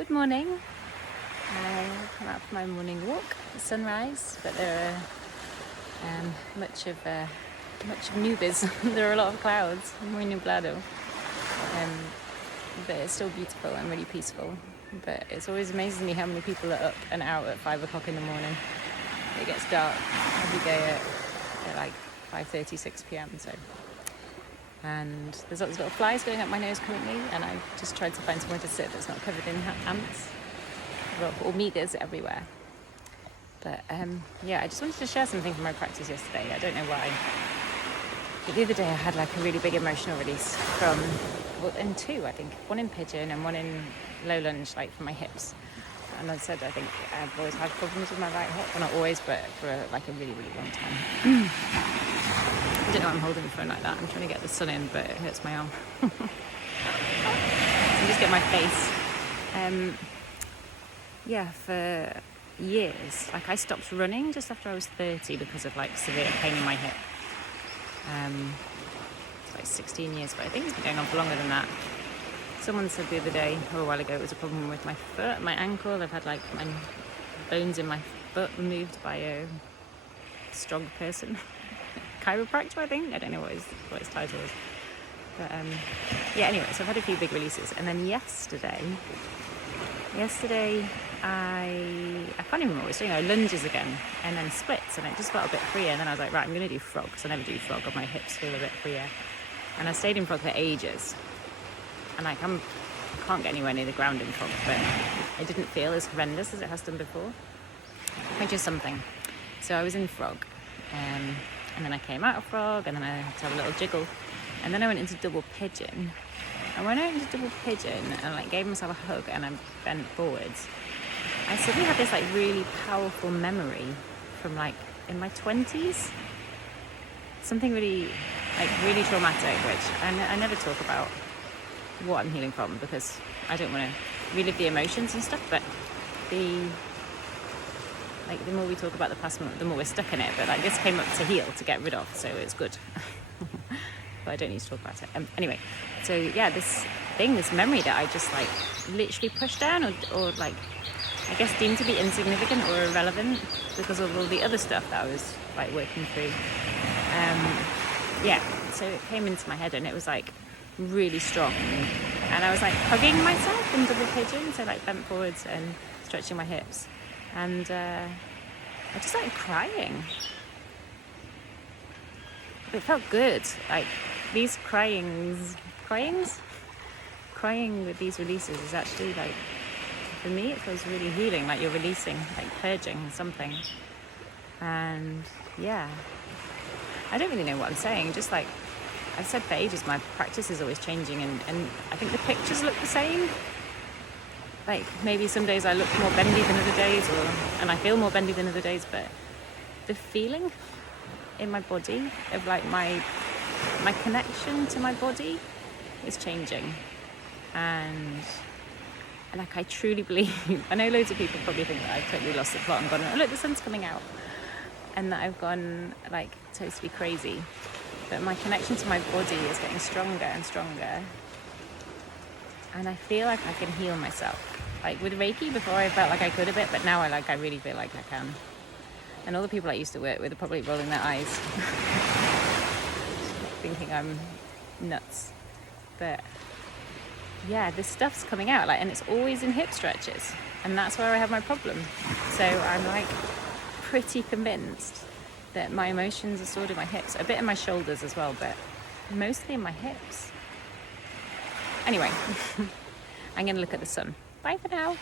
Good morning. I've come out for my morning walk at sunrise, but there are much of nubes. There are a lot of clouds, muy nublado, but it's still beautiful and really peaceful. But it's always amazes me how many people are up and out at 5 o'clock in the morning. It gets dark every day at like 5:30, 6 p.m. And there's lots of little flies going up my nose currently, and I've just tried to find somewhere to sit that's not covered in ants or hormigas everywhere. But I just wanted to share something from my practice yesterday. I don't know why, but the other day I had like a really big emotional release in two, I think. One in pigeon and one in low lunge, like for my hips. And I said I think I've always had problems with my right hip. Well, not always, but for like a really, really long time. I don't know why I'm holding the phone like that. I'm trying to get the sun in, but it hurts my arm. So just get my face. For years, like I stopped running just after I was 30 because of like severe pain in my hip. It's like 16 years, but I think it's been going on for longer than that. Someone said the other day, or a while ago, it was a problem with my foot, my ankle. I've had like my bones in my foot removed by a strong person. Chiropractor, I think. I don't know what his title is. But anyway, so I've had a few big releases. And then yesterday I can't even remember what I was doing. I lunges again and then splits, and it just felt a bit freer. And then I was like, right, I'm going to do frog, because I never do frog, and my hips feel a bit freer. And I stayed in frog for ages. And like I can't get anywhere near the ground in frog, but it didn't feel as horrendous as it has done before, which is something. So I was in frog, and then I came out of frog, and then I had to have a little jiggle, and then I went into double pigeon. And when I went into double pigeon and like gave myself a hug and I bent forwards, I suddenly had this like really powerful memory from like in my 20s, something really traumatic, which I never talk about what I'm healing from, because I don't want to relive the emotions and stuff, but the more we talk about the past, the more we're stuck in it. But like this came up to heal, to get rid of, so it's good. But I don't need to talk about it. Anyway, so this memory that I just like literally pushed down, or like I guess deemed to be insignificant or irrelevant because of all the other stuff that I was like working through. So it came into my head, and it was like really strong, and I was like hugging myself in double pigeon, so like bent forwards and stretching my hips, and I just started crying. It felt good, like these crying with these releases is actually like, for me it feels really healing, like you're releasing, like purging something. And I don't really know what I'm saying, just like I've said for ages, my practice is always changing, and I think the pictures look the same. Like maybe some days I look more bendy than other days, and I feel more bendy than other days, but the feeling in my body of like my connection to my body is changing. And like I truly believe, I know loads of people probably think that I've totally lost the plot and gone, oh look, the sun's coming out, and that I've gone like totally crazy. But my connection to my body is getting stronger and stronger, and I feel like I can heal myself. Like with Reiki, before I felt like I could a bit, but now I really feel like I can. And all the people I used to work with are probably rolling their eyes, thinking I'm nuts. But this stuff's coming out, like, and it's always in hip stretches, and that's where I have my problem. So I'm like pretty convinced that my emotions are stored in my hips, a bit in my shoulders as well, but mostly in my hips. Anyway, I'm going to look at the sun. Bye for now.